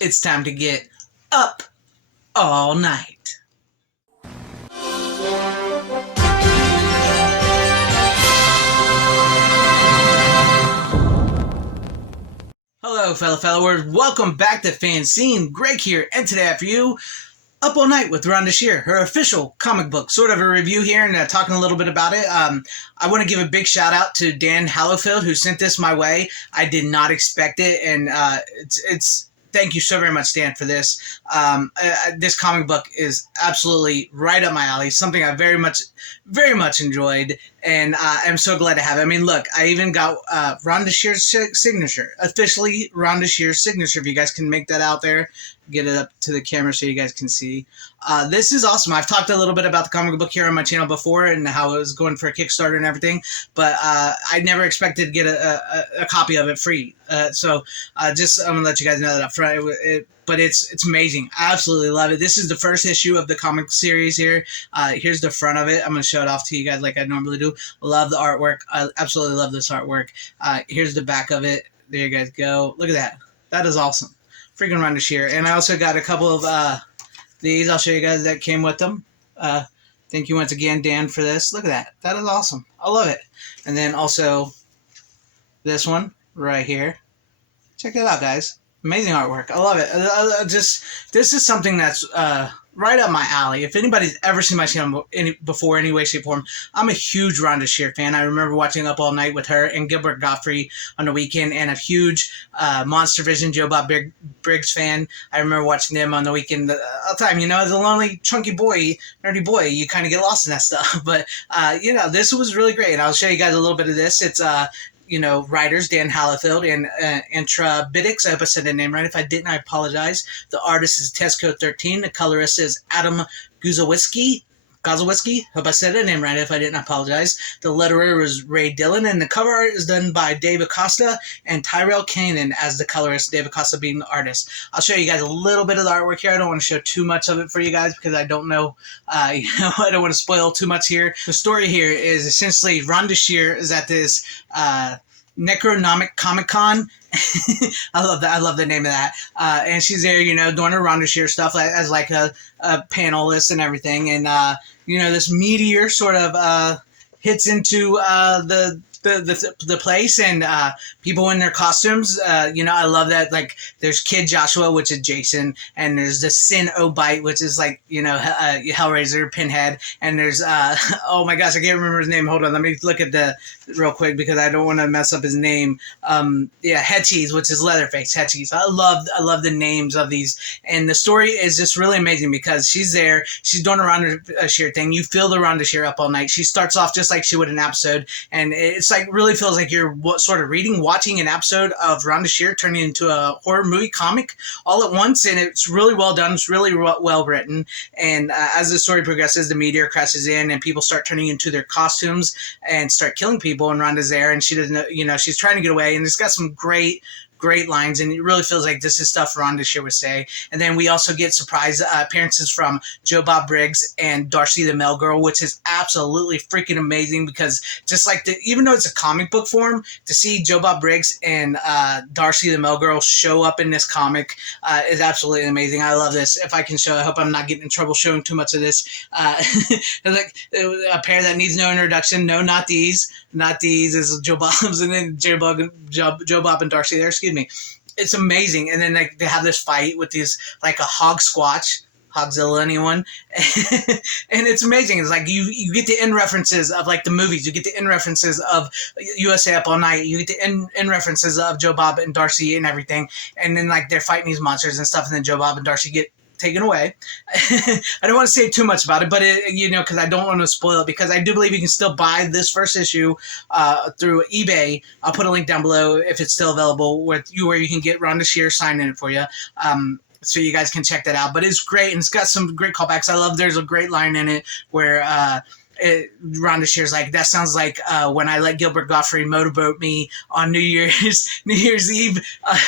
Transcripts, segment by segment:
It's time to get up all night. Hello, fellow words. Welcome back to FanZcene. Greg here, and today I have for you Up All Night with Rhonda Shear, her official comic book, sort of a review here and talking a little bit about it. I want to give a big shout out to Dan Hallowfield who sent this my way. I did not expect it, and it's thank you so very much, Dan, for this. This comic book is absolutely right up my alley, something I very much enjoyed, and I'm so glad to have it. I mean, look, I even got Rhonda Shear's signature, officially Rhonda Shear's signature, if you guys can make that out there. Get it up to the camera so you guys can see. This is awesome. I've talked a little bit about the comic book here on my channel before and how it was going for a Kickstarter and everything, but I never expected to get a copy of it free. So just I'm going to let you guys know that up front. But it's amazing. I absolutely love it. This is the first issue of the comic series here. Here's the front of it. I'm going to show it off to you guys like I normally do. Love the artwork. I absolutely love this artwork. Here's the back of it. There you guys go. Look at that. That is awesome. Freaking Rhonda Shear. And I also got a couple of these. I'll show you guys that came with them. Thank you once again, Dan, for this. Look at that. That is awesome. I love it. And then also this one right here. Check it out, guys. Amazing artwork. I love it. This is something that's right up my alley. If anybody's ever seen my channel before, any way, shape, or form, I'm a huge Rhonda Shear fan. I remember watching Up All Night with her and Gilbert Gottfried on the weekend, and a huge Monster Vision Joe Bob Briggs fan. I remember watching them on the weekend all the time. You know, as a lonely, chunky boy, nerdy boy, you kind of get lost in that stuff. But, you know, this was really great. And I'll show you guys a little bit of this. It's you know, writers Dan Hallowfield and Intra Biddix. I hope I said the name right. If I didn't, I apologize. The artist is Tesco13. The colorist is Adam Guzowski. Hope I said the name right. If I didn't, I apologize. The letterer is Ray Dillon, and the cover art is done by Dave Acosta and Tyrell Kanan as the colorist, Dave Acosta being the artist. I'll show you guys a little bit of the artwork here. I don't want to show too much of it for you guys because I don't know, you know, I don't want to spoil too much here. The story here is essentially Rhonda Shear is at this Necronomic Comic Con. I love that. I love the name of that. And she's there, you know, doing her Rhonda Shear stuff as like a panelist and everything. And, you know, this meteor sort of hits into the place, and people in their costumes. You know, I love that. Like, there's Kid Joshua, which is Jason, and there's the Sin Obite, which is like, you know, Hellraiser, Pinhead, and there's oh my gosh, I can't remember his name. Hold on, let me look at the real quick because I don't want to mess up his name. Yeah, Hetchies, which is Leatherface. Hetchies. I love the names of these, and the story is just really amazing because she's there, she's doing a Rhonda Shear thing. You feel the Rhonda Shear Up All Night. She starts off just like she would an episode, and it's like really feels like you're watching an episode of Rhonda Shear turning into a horror movie comic all at once, and it's really well done. It's really well written, and as the story progresses, the meteor crashes in, and people start turning into their costumes and start killing people, and Rhonda's there, and she doesn't know, you know, she's trying to get away, and it's got some great lines, and it really feels like this is stuff Rhonda Shear would say. And then we also get surprise appearances from Joe Bob Briggs and Darcy the Mail Girl, which is absolutely freaking amazing because just like even though it's a comic book form, to see Joe Bob Briggs and Darcy the Mail Girl show up in this comic is absolutely amazing. I love this. If I can show, I hope I'm not getting in trouble showing too much of this. Like a pair that needs no introduction. No, not these. Not these is Joe Bob's, and then Joe Bob and Darcy there. Excuse me. It's amazing. And then like they have this fight with these like a Hogzilla, anyone? And it's amazing. It's like you get the end references of like the movies. You get the end references of USA Up All Night. You get the end references of Joe Bob and Darcy and everything. And then like they're fighting these monsters and stuff. And then Joe Bob and Darcy get taken away. I don't want to say too much about it, but you know, because I don't want to spoil it, because I do believe you can still buy this first issue through eBay. I'll put a link down below if it's still available where you can get Rhonda Shear signing it for you. So you guys can check that out. But it's great, and it's got some great callbacks. I love there's a great line in it where Rhonda Shear's like, that sounds like when I let Gilbert Gottfried motorboat me on New Year's Eve,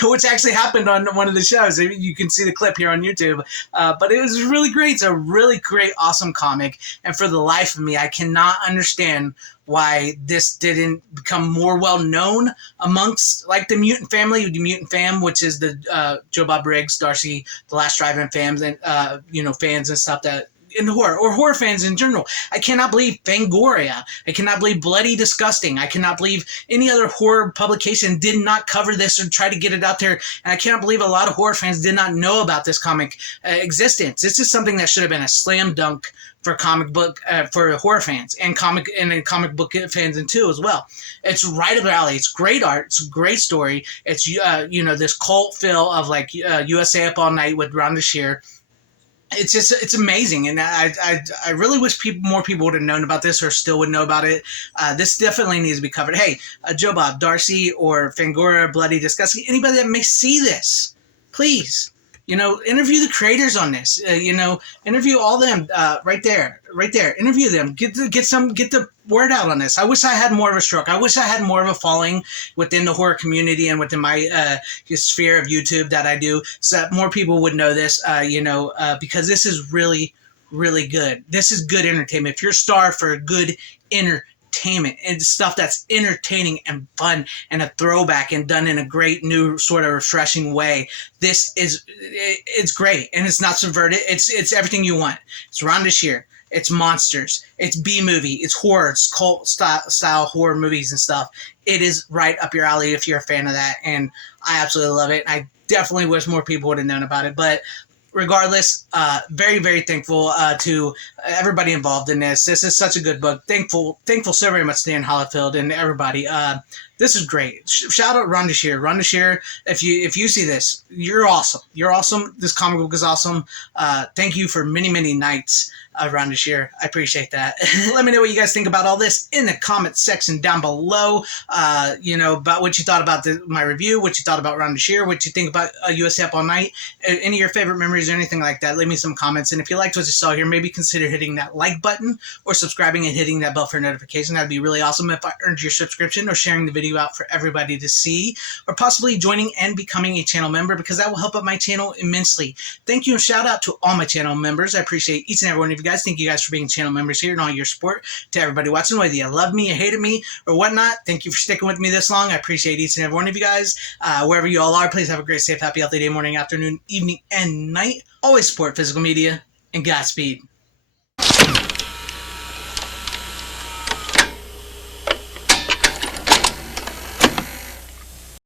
which actually happened on one of the shows. You can see the clip here on YouTube. But it was really great. It's a really great, awesome comic. And for the life of me, I cannot understand why this didn't become more well known amongst like the mutant family, the mutant fam, which is the Joe Bob Briggs, Darcy, the Last Drive-In fans, and fans and stuff that in horror or horror fans in general. I cannot believe Fangoria. I cannot believe Bloody Disgusting. I cannot believe any other horror publication did not cover this or try to get it out there. And I cannot believe a lot of horror fans did not know about this comic existence. This is something that should have been a slam dunk for comic book for horror fans and comic book fans and too as well. It's right up their alley. It's great art. It's a great story. It's this cult feel of like USA Up All Night with Rhonda Shear. It's amazing, and I really wish more people would have known about this or still would know about it. This definitely needs to be covered. Hey, Joe Bob, Darcy, or Fangoria, Bloody Disgusting, anybody that may see this, please, interview the creators on this. Interview all them right there. Interview them. Get the word out on this. I wish I had more of a stroke. I wish I had more of a following within the horror community and within my sphere of YouTube that I do, so that more people would know this. Because this is really, really good. This is good entertainment. If you're starved for good entertainment and stuff that's entertaining and fun and a throwback and done in a great new sort of refreshing way, it's great, and it's not subverted. It's everything you want. It's Rhonda Shear. It's monsters. It's B-movie. It's horror. It's cult style horror movies and stuff. It is right up your alley if you're a fan of that, and I absolutely love it. I definitely wish more people would have known about it, but regardless, very, very thankful to everybody involved in this. This is such a good book. Thankful so very much to Dan Hollifield and everybody. This is great. Shout out Rhonda Shear. Rhonda Shear, if you see this, you're awesome. You're awesome. This comic book is awesome. Thank you for many, many nights, Rhonda Shear. I appreciate that. Let me know what you guys think about all this in the comment section down below. About what you thought about my review, what you thought about Rhonda Shear, what you think about USA Up All Night, any of your favorite memories or anything like that. Leave me some comments. And if you liked what you saw here, maybe consider hitting that like button or subscribing and hitting that bell for notification. That'd be really awesome if I earned your subscription, or sharing the video out for everybody to see, or possibly joining and becoming a channel member, because that will help out my channel immensely. Thank you and shout out to all my channel members. I appreciate each and every one of you guys. Thank you guys for being channel members here and all your support. To everybody watching, whether you love me or hated me or whatnot, thank you for sticking with me this long. I appreciate each and every one of you guys. Wherever you all are, please have a great, safe, happy, healthy day, morning, afternoon, evening, and night. Always support physical media, and Godspeed.